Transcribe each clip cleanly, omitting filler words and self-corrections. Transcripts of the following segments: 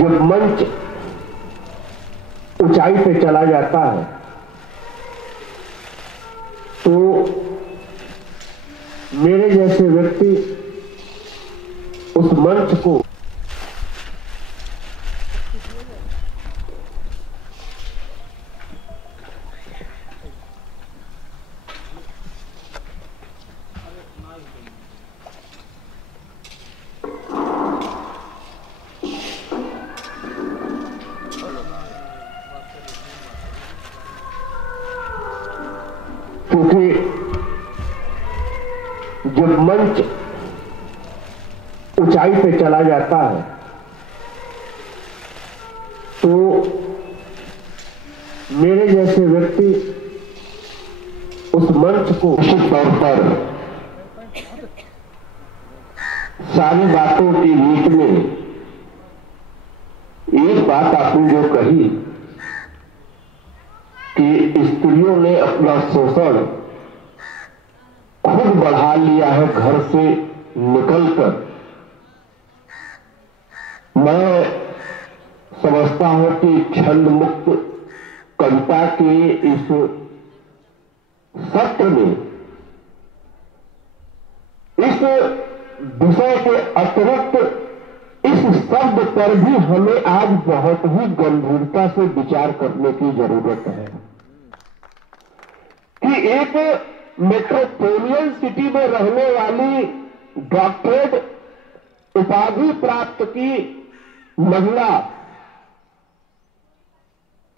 जब मंच ऊंचाई पे चला जाता है तो मेरे जैसे व्यक्ति उस मंच को क्योंकि जब मंच ऊंचाई पे चला जाता है तो मेरे जैसे व्यक्ति उस मंच को निश्चित तौर पर सारी बातों के बीच में एक बात आपने जो कही कि स्त्रियों ने अपना शोषण खुद बढ़ा लिया है घर से निकलकर, मैं समझता हूं कि छंद मुक्त कविता के इस सत्र में इस विषय के अतिरिक्त इस शब्द पर भी हमें आज बहुत ही गंभीरता से विचार करने की जरूरत है कि एक मेट्रोपोलियन सिटी में रहने वाली डॉक्टरेट उपाधि प्राप्त की महिला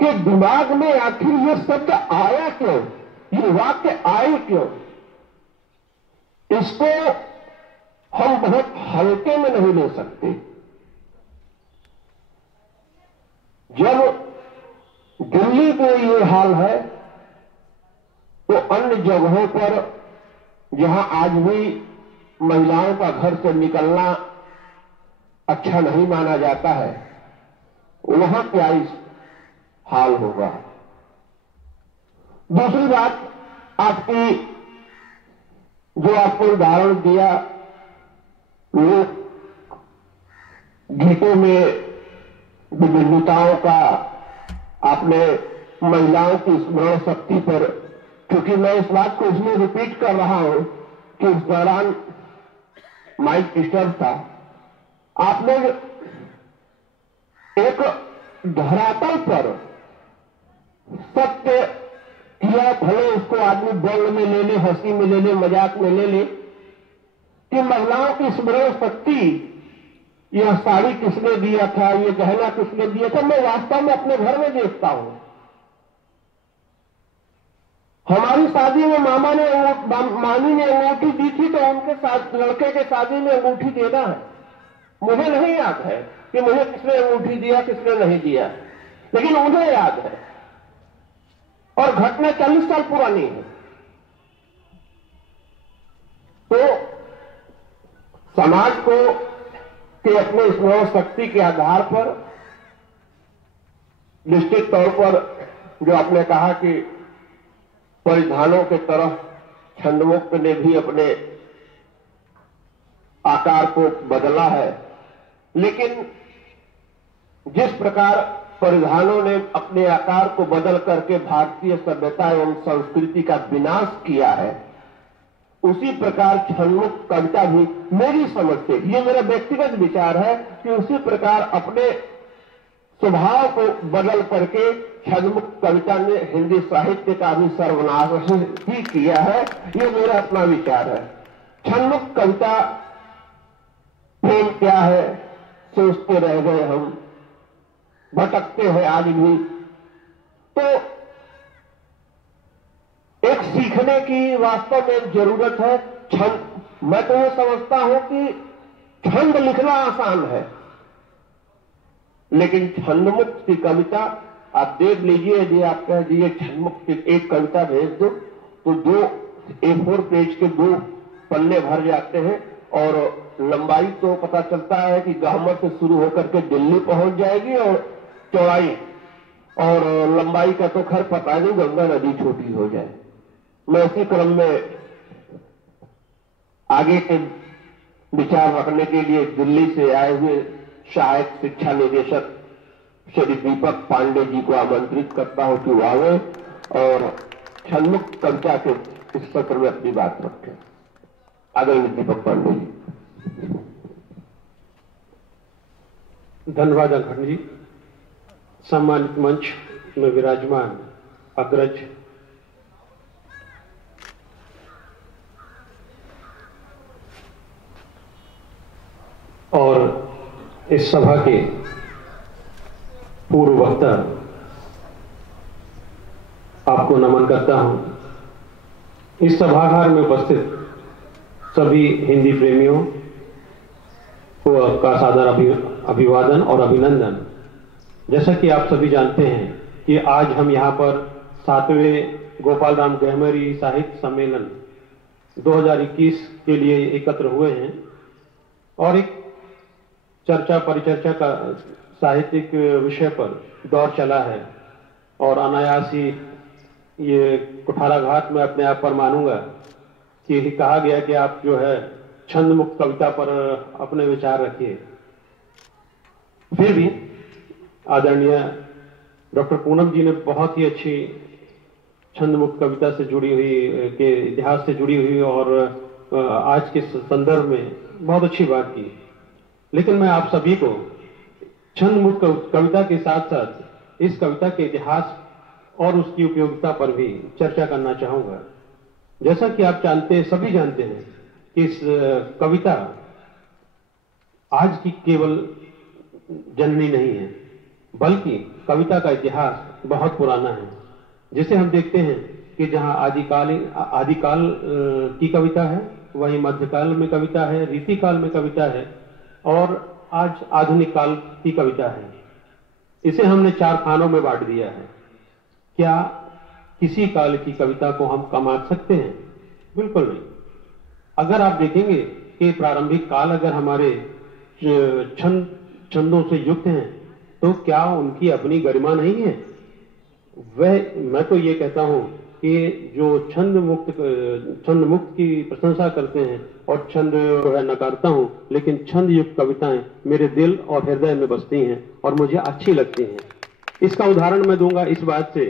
के दिमाग में आखिर ये शब्द आया क्यों, ये वाक्य आए क्यों, इसको हम बहुत हल्के में नहीं ले सकते। जब दिल्ली में ये हाल है तो अन्य जगहों पर जहां आज भी महिलाओं का घर से निकलना अच्छा नहीं माना जाता है, वहां क्या इस हाल होगा। दूसरी बात, आपकी जो आपको उदाहरण दिया, लोक गीतों में विभिन्नताओं का आपने महिलाओं की स्मरण शक्ति पर, क्योंकि मैं इस बात को इसलिए रिपीट कर रहा हूं कि उस दौरान माइक डिस्टर्ब था, आपने एक धरातल पर सत्य किया, भले उसको आदमी व्यंग में ले ले, हंसी में ले ले, मजाक में ले ले, कि महिलाओं की स्मरण शक्ति, यह साड़ी किसने दिया था, ये गहना किसने दिया था, मैं वास्तव में अपने घर में देखता हूं। हमारी शादी में मामी ने अंगूठी दी थी तो उनके साथ लड़के के शादी में अंगूठी देना है, मुझे नहीं याद है कि मुझे किसने अंगूठी दिया किसने नहीं दिया, लेकिन उन्हें याद है और घटना 40 साल पुरानी है। तो समाज को के अपने स्मरण शक्ति के आधार पर निश्चित तौर पर जो आपने कहा कि परिधानों के तरफ छंदमुक्त ने भी अपने आकार को बदला है, लेकिन जिस प्रकार परिधानों ने अपने आकार को बदल करके भारतीय सभ्यता एवं संस्कृति का विनाश किया है, उसी प्रकार छंदमुक्त कविता भी मेरी समझ से, ये मेरा व्यक्तिगत विचार है कि उसी प्रकार अपने स्वभाव को बदल करके छंदमुक्त कविता ने हिंदी साहित्य का भी सर्वनाश ही किया है, ये मेरा अपना विचार है। छंदमुक्त कविता प्रेम क्या है सोचते रह गए हम, भटकते हैं आज भी, तो एक सीखने की वास्तव में जरूरत है। छंद, मैं तो ये समझता हूं कि छंद लिखना आसान है, लेकिन छंदमुक्त की कविता आप देख लीजिए, यदि आप कह दीजिए छंदमुक्त की एक कविता भेज दो तो 2 A4 पेज के 2 पन्ने भर जाते हैं, और लंबाई तो पता चलता है कि गहमर से शुरू होकर के दिल्ली पहुंच जाएगी, और चौड़ाई और लंबाई का तो खैर पता नहीं, गंगा नदी छोटी हो जाए। मैं इसी क्रम में आगे के विचार रखने के लिए दिल्ली से आए हुए सहायक शिक्षा निदेशक श्री दीपक पांडे जी को आमंत्रित करता हूं कि वो आवे और छंदमुक्त कविता के इस सत्र में अपनी बात रखें। आदरणीय दीपक पांडे जी। धन्यवाद अखंड जी। सम्मानित मंच में विराजमान अग्रज और इस सभा के पूर्व वक्ता, आपको नमन करता हूं। इस सभागार में उपस्थित सभी हिंदी प्रेमियों को का सादर अभिवादन और अभिनंदन। जैसा कि आप सभी जानते हैं कि आज हम यहाँ पर 7वें गोपाल राम गहमरी साहित्य सम्मेलन 2021 के लिए एकत्र हुए हैं और एक चर्चा परिचर्चा का साहित्यिक विषय पर दौर चला है और अनायास ही ये कुठाराघात में अपने आप पर मानूंगा कि कहा गया कि आप जो है छंद मुक्त कविता पर अपने विचार रखिए। फिर भी आदरणीय डॉक्टर पूनम जी ने बहुत ही अच्छी छंद मुक्त कविता से जुड़ी हुई के इतिहास से जुड़ी हुई और आज के संदर्भ में बहुत अच्छी बात की। लेकिन मैं आप सभी को छंद मुक्त कविता के साथ साथ इस कविता के इतिहास और उसकी उपयोगिता पर भी चर्चा करना चाहूंगा। जैसा कि आप सभी जानते हैं कि इस कविता आज की केवल जननी नहीं है, बल्कि कविता का इतिहास बहुत पुराना है, जिसे हम देखते हैं कि जहां आदिकाल की कविता है, वहीं मध्यकाल में कविता है, रीतिकाल में कविता है और आज आधुनिक काल की कविता है। इसे हमने 4 खानों में बांट दिया है। क्या किसी काल की कविता को हम कम आंक सकते हैं? बिल्कुल नहीं। अगर आप देखेंगे कि प्रारंभिक काल अगर हमारे छंदों से युक्त हैं, तो क्या उनकी अपनी गरिमा नहीं है? मैं तो ये कहता हूं कि जो छंद मुक्त की प्रशंसा करते हैं और छंद जो है नकारता हूं, लेकिन छंद युक्त कविताएं मेरे दिल और हृदय में बसती हैं और मुझे अच्छी लगती हैं। इसका उदाहरण मैं दूंगा इस बात से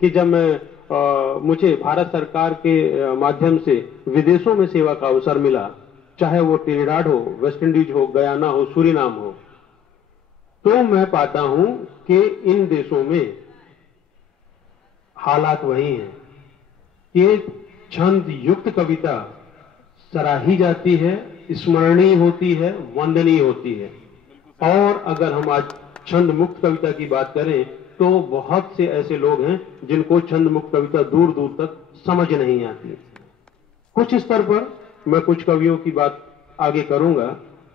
कि जब मुझे भारत सरकार के माध्यम से विदेशों में सेवा का अवसर मिला, चाहे वो ट्रिनिडाड हो, वेस्ट इंडीज हो, गयाना हो, सूरीनाम हो, तो मैं पाता हूं कि इन देशों में हालात वही हैं कि छंद युक्त कविता सराही जाती है, स्मरणीय होती है, वंदनीय होती है। और अगर हम आज छंद मुक्त कविता की बात करें तो बहुत से ऐसे लोग हैं जिनको छंद मुक्त कविता दूर दूर तक समझ नहीं आती। कुछ स्तर पर मैं कुछ कवियों की बात आगे करूंगा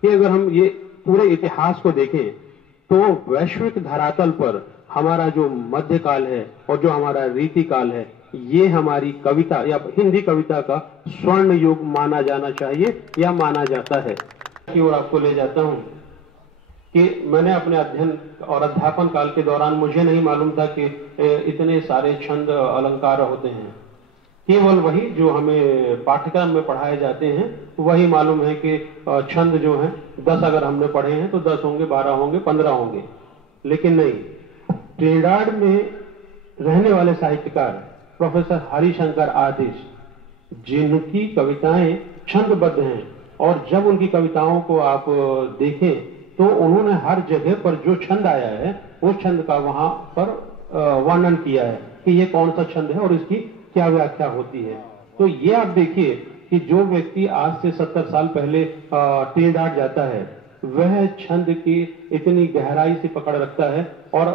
कि अगर हम ये पूरे इतिहास को देखें तो वैश्विक धरातल पर हमारा जो मध्यकाल है और जो हमारा रीतिकाल है, ये हमारी कविता या हिंदी कविता का स्वर्ण युग माना जाना चाहिए या माना जाता है। की ओर आपको ले जाता हूं कि मैंने अपने अध्ययन और अध्यापन काल के दौरान मुझे नहीं मालूम था कि इतने सारे छंद अलंकार होते हैं। केवल वही जो हमें पाठ्यक्रम में पढ़ाए जाते हैं वही मालूम है कि छंद जो हैं 10 अगर हमने पढ़े हैं तो 10 होंगे, 12 होंगे, 15 होंगे। लेकिन नहीं, ट्रिनिडाड में रहने वाले साहित्यकार प्रोफेसर हरिशंकर आतिश, जिनकी कविताएं छंदबद्ध हैं, और जब उनकी कविताओं को आप देखें तो उन्होंने हर जगह पर जो छंद आया है उस छंद का वहां पर वर्णन किया है कि ये कौन सा छंद है और इसकी क्या व्याख्या होती है। तो ये आप देखिए कि जो व्यक्ति आज से 70 साल पहले ट्रिनिडाड जाता है, वह छंद की इतनी गहराई से पकड़ रखता है और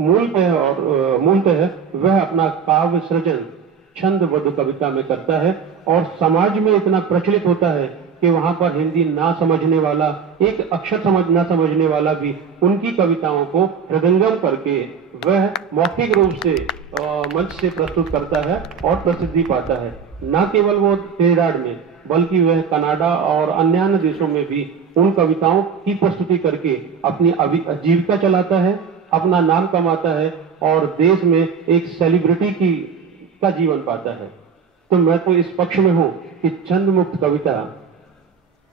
मूलतः वह अपना काव्य सृजन छंदबद्ध कविता में करता है और समाज में इतना प्रचलित होता है कि वहां पर हिंदी ना समझने वाला, एक अक्षर ना समझने वाला भी उनकी कविताओं को हृदयंगम करके वह मौखिक रूप से मंच से प्रस्तुत करता है और प्रसिद्धि पाता है। न केवल वो ट्रिनिडाड में, बल्कि वह कनाडा और अन्य देशों में भी उन कविताओं की प्रस्तुति करके अपनी आजीविका चलाता है, अपना नाम कमाता है और देश में एक सेलिब्रिटी का जीवन पाता है। तो मैं तो इस पक्ष में हूं कि छंद मुक्त कविता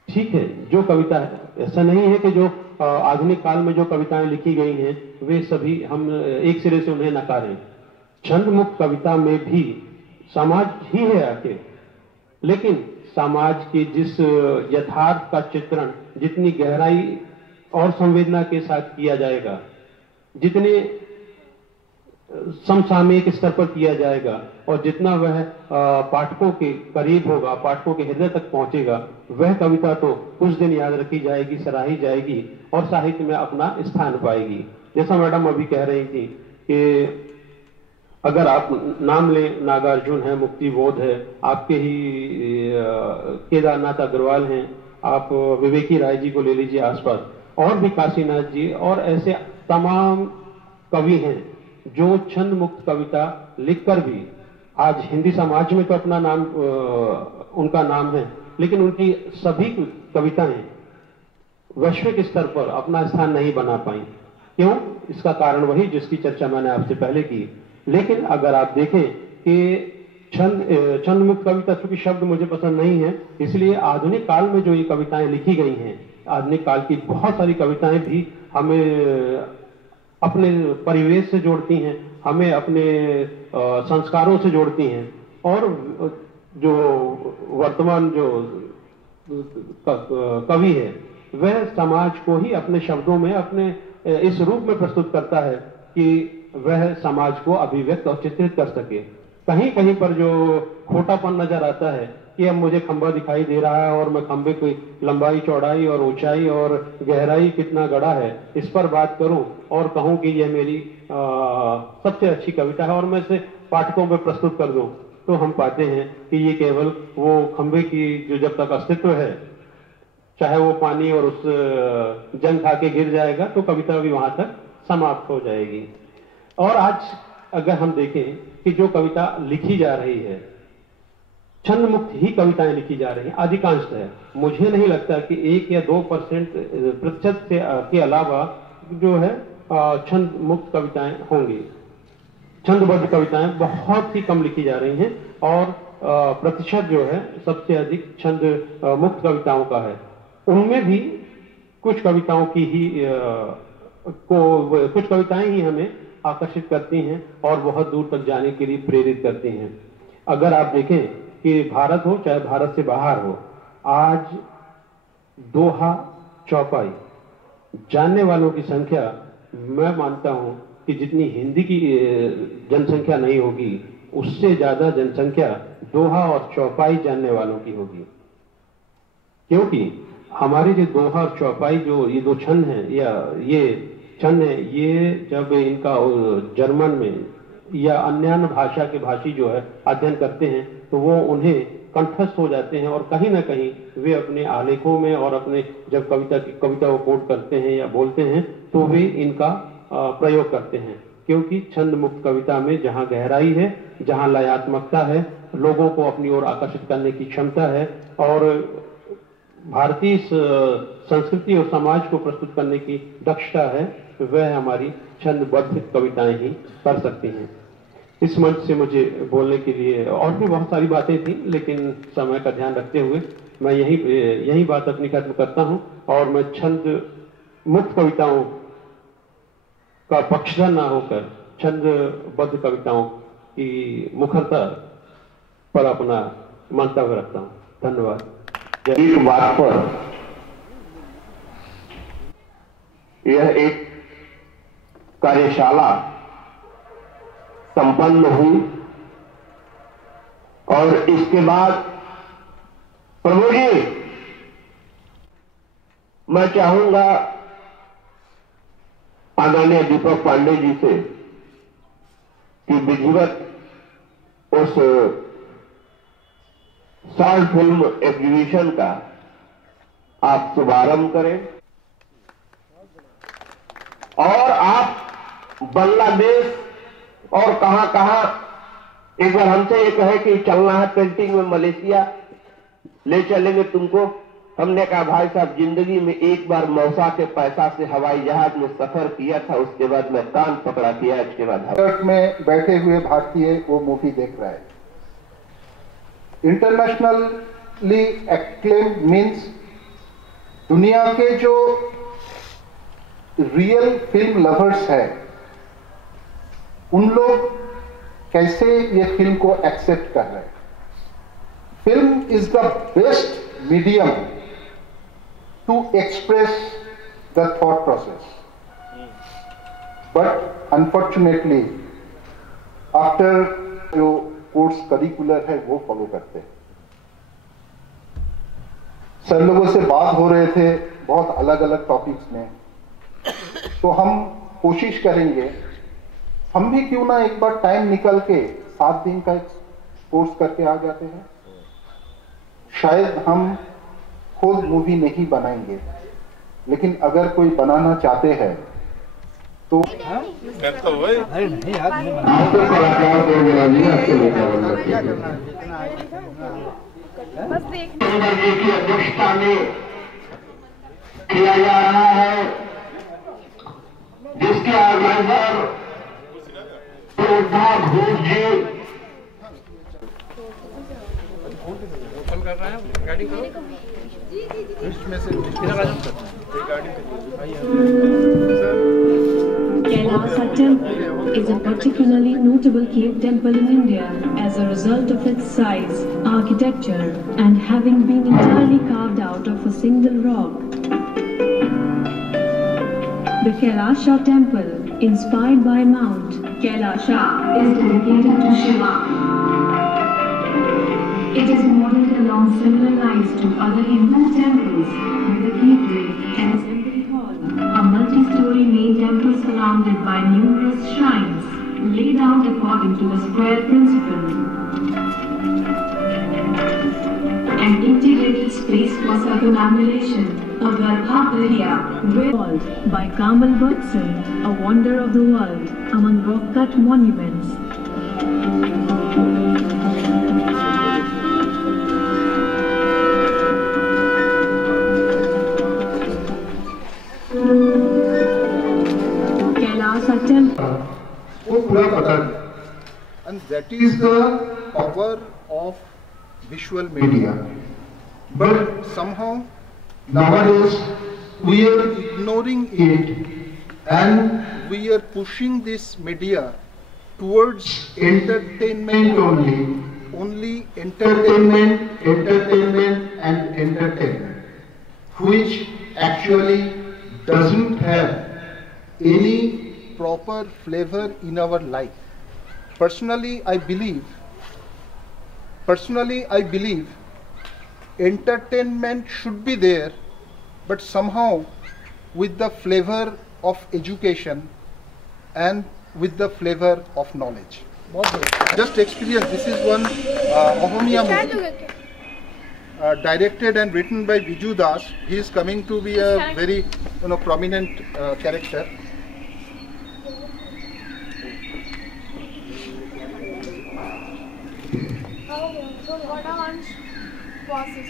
ठीक है, जो कविता है, ऐसा नहीं है कि जो आधुनिक काल में जो कविताएं लिखी गई हैं वे सभी हम एक सिरे से उन्हें नकारें। छंद मुक्त कविता में भी समाज ही है आखिर, लेकिन समाज के जिस यथार्थ का चित्रण जितनी गहराई और संवेदना के साथ किया जाएगा, जितने समसामयिक स्तर पर किया जाएगा और जितना वह पाठकों के करीब होगा, पाठकों के हृदय तक पहुंचेगा, वह कविता तो कुछ दिन याद रखी जाएगी, सराही जाएगी और साहित्य में अपना स्थान पाएगी। जैसा मैडम अभी कह रही थी कि अगर आप नाम लें, नागार्जुन है, मुक्तिबोध है, आपके ही केदारनाथ अग्रवाल हैं, आप विवेकी राय जी को ले लीजिए आसपास, और भी काशीनाथ जी, और ऐसे तमाम कवि हैं जो छंद मुक्त कविता लिखकर भी आज हिंदी समाज में तो अपना नाम उनका नाम है, लेकिन उनकी सभी कविताएं वैश्विक स्तर पर अपना स्थान नहीं बना पाई। क्यों? इसका कारण वही जिसकी चर्चा मैंने आपसे पहले की। लेकिन अगर आप देखें कि छंद मुक्त कविता, चूंकि शब्द मुझे पसंद नहीं है, इसलिए आधुनिक काल में जो ये कविताएं लिखी गई हैं, आधुनिक काल की बहुत सारी कविताएं भी हमें अपने परिवेश से जोड़ती हैं, हमें अपने संस्कारों से जोड़ती हैं, और जो वर्तमान जो कवि है वह समाज को ही अपने शब्दों में, अपने इस रूप में प्रस्तुत करता है कि वह समाज को अभिव्यक्त और चित्रित कर सके। कहीं कहीं पर जो खोटापन नजर आता है कि अब मुझे खंबा दिखाई दे रहा है और मैं खंबे की लंबाई, चौड़ाई और ऊंचाई और गहराई कितना गड़ा है इस पर बात करूं और कहूं कि यह मेरी सबसे अच्छी कविता है और मैं इसे पाठकों में प्रस्तुत कर दूं, तो हम पाते हैं कि ये केवल वो खंबे की जो जब तक अस्तित्व है, चाहे वो पानी और उस जंग खा के गिर जाएगा तो कविता भी वहां तक समाप्त हो जाएगी। और आज अगर हम देखें कि जो कविता लिखी जा रही है, छंद मुक्त ही कविताएं लिखी जा रही हैं अधिकांशतः। मुझे नहीं लगता कि 1 या 2% से के अलावा जो है छंद मुक्त कविताएं होंगी। छंदबद्ध कविताएं बहुत ही कम लिखी जा रही हैं और प्रतिशत जो है सबसे अधिक छंद मुक्त कविताओं का है। उनमें भी कुछ कविताओं की ही कुछ कविताएं ही हमें आकर्षित करती हैं और बहुत दूर तक जाने के लिए प्रेरित करती हैं। अगर आप देखें कि भारत हो चाहे भारत से बाहर हो, आज दोहा चौपाई जानने वालों की संख्या मैं मानता हूं कि जितनी हिंदी की जनसंख्या नहीं होगी, उससे ज्यादा जनसंख्या दोहा और चौपाई जानने वालों की होगी। क्योंकि हमारे जो दोहा और चौपाई जो ये दो छंद हैं, या ये छंद है, ये जब इनका जर्मन में या अन्य भाषा के भाषी जो है अध्ययन करते हैं तो वो उन्हें कंठस्थ हो जाते हैं और कहीं ना कहीं वे अपने आलेखों में और अपने जब कविता को कोट करते हैं या बोलते हैं तो वे इनका प्रयोग करते हैं। क्योंकि छंद मुक्त कविता में जहां गहराई है, जहां लयात्मकता है, लोगों को अपनी ओर आकर्षित करने की क्षमता है और भारतीय संस्कृति और समाज को प्रस्तुत करने की दक्षता है, वह हमारी छंदबद्ध कविताएं ही कर सकती हैं। इस मंच से मुझे बोलने के लिए और भी बहुत सारी बातें थी, लेकिन समय का ध्यान रखते हुए मैं यही बात अपनी खत्म करता हूं और मैं छंद मुक्त कविताओं का पक्षधर ना होकर छंदबद्ध कविताओं की मुखरता पर अपना मंतव्य रखता हूं। धन्यवाद। एक बात पर यह एक कार्यशाला संपन्न हुई और इसके बाद प्रभु जी, मैं चाहूंगा आदरणीय दीपक पांडे जी से कि विधिवत उस शॉर्ट फिल्म एग्जीबिशन का आप शुभारंभ करें और आप बांग्लादेश और कहां एक बार हमसे ये कहे कि चलना है पेंटिंग में मलेशिया, ले चलेंगे तुमको। हमने कहा भाई साहब, जिंदगी में एक बार मौसा के पैसा से हवाई जहाज में सफर किया था, उसके बाद मैं कान पकड़ा किया, इसके बाद में बैठे हुए भारतीय वो मूवी देख रहा है। इंटरनेशनली एक्लेम मीन्स दुनिया के जो रियल फिल्म लवर्स है, उन लोग कैसे ये फिल्म को एक्सेप्ट कर रहे हैं। Film is the best medium to express the thought process, but unfortunately after जो कोर्स करिकुलर है वो फॉलो करते हैं। सर लोगों से बात हो रहे थे बहुत अलग अलग टॉपिक्स में, तो हम कोशिश करेंगे हम भी क्यों ना एक बार टाइम निकल के 7 दिन का एक कोर्स करके आ जाते हैं। शायद हम खुद मूवी नहीं बनाएंगे, लेकिन अगर कोई बनाना चाहते हैं तो की अध्यक्षता में किया जा रहा है, जिसके ऑर्गेनाइजर घोष जी कर रहे हैं। गाड़ी करो में से Kailasa Temple is a particularly notable cave temple in India as a result of its size, architecture, and having been entirely carved out of a single rock. The Kailasa Temple, inspired by Mount Kailasa, is dedicated to Shiva. It is modeled along similar lines to other Hindu temples, with a gateway and assembly hall, a multi-story main temple surrounded by numerous shrines, laid out according to the square principle. An integrated space for circumambulation, a Garbhagriha, called by Kamal Bhattachan, a wonder of the world, among rock-cut monuments. Kailasa Temple. वो पूरा पता नहीं, and that is the power of visual media. But somehow nowadays we are ignoring it and we are pushing this media towards entertainment only. Only entertainment, entertainment and entertainment, which actually doesn't have any proper flavor in our life. Personally I believe entertainment should be there, but somehow with the flavor of education and with the flavor of knowledge. Just experience. This is one Ahomiya movie directed and written by Viju Das. He is coming to be a very prominent character. So what are one's bosses?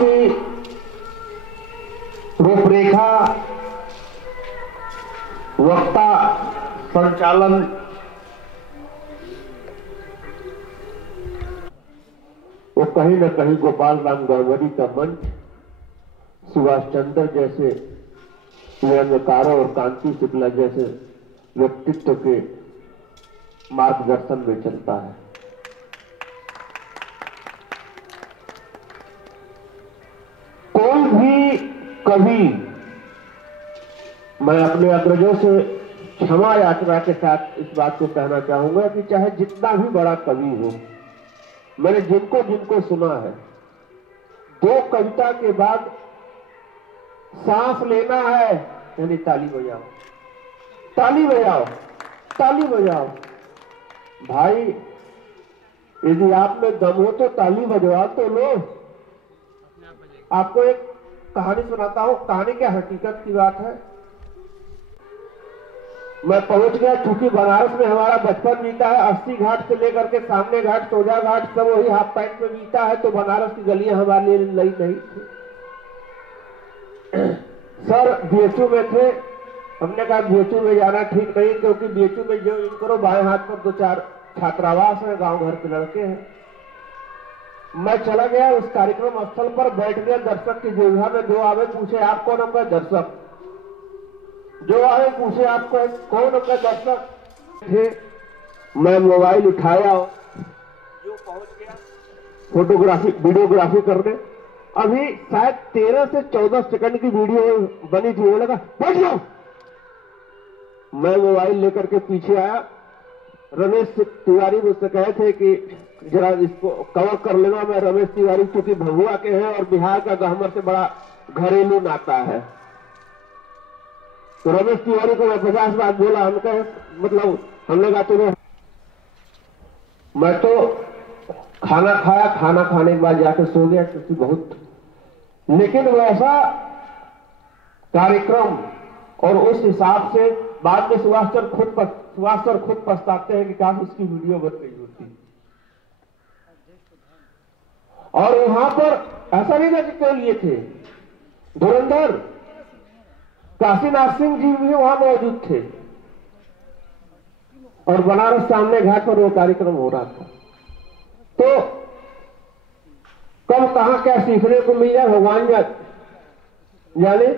की रूपरेखा, वक्ता, संचालन, वो कहीं न कहीं गोपाल राम गौरवरी का मंच, सुभाष चंद्र जैसे व्यंग्यकारों और कांति शुक्ला जैसे व्यक्तित्व के मार्गदर्शन में चलता है। कोई भी कवि, मैं अपने अग्रजों से क्षमा याचना के साथ इस बात को कहना चाहूंगा कि चाहे जितना भी बड़ा कवि हो, मैंने जिनको जिनको सुना है, 2 कविता के बाद सांस लेना है यानी ताली बजाओ, ताली बजाओ, ताली बजाओ, भाई यदि आप में दम हो तो ताली बजवा तो लो। आपको एक कहानी सुनाता हूं, कहानी क्या हकीकत की बात है। मैं पहुंच गया, चूंकि बनारस में हमारा बचपन बीता है, 80 घाट से लेकर के सामने घाट, सोजा घाट सब वही हाफ पैंट में बीता है, तो बनारस की गलियां हमारे लिए नई नहीं थी। सर बीएचयू में थे, हमने कहा बीएचयू में जाना ठीक नहीं, क्योंकि बीएचयू में जो इन करो बाएं हाथ पर 2-4 छात्रावास है, गांव घर के लड़के हैं। मैं चला गया उस कार्यक्रम स्थल पर, बैठ गया दर्शक की दीर्घा में। जो आवे पूछे आप कौन? हम दर्शक। जो आए पूछे आपको कौन? हम दर्शक थे। मैं मोबाइल उठाया, जो पहुंच गया फोटोग्राफी वीडियोग्राफी करने। अभी शायद 13 से 14 सेकंड की वीडियो बनी थी। वो लगा बैठ जाओ। मैं मोबाइल लेकर के पीछे आया। रमेश तिवारी मुझसे कहे थे कि जरा इसको कवर कर लेना। मैं रमेश तिवारी चूंकि भभुआ के हैं और बिहार का गहमर से बड़ा घरेलू नाता है, तो रमेश तिवारी को मैं 50 बार बोला। हम कहे मतलब हमने कहा तुम्हें, मैं तो खाना खाया, खाना खाने के बाद जाकर सो गया, क्योंकि बहुत, लेकिन वैसा कार्यक्रम और उस हिसाब से बाद में सुभाष सर खुद पछताते हैं कि काश उसकी वीडियो बन गई होती। और वहां पर ऐसा नहीं था कि केवल ये थे, धुरंधर काशीनाथ सिंह जी भी वहां मौजूद थे, और बनारस सामने घाट पर वो कार्यक्रम हो रहा था। तो कब कहां क्या सीखने को मिल जाए भगवान जाने।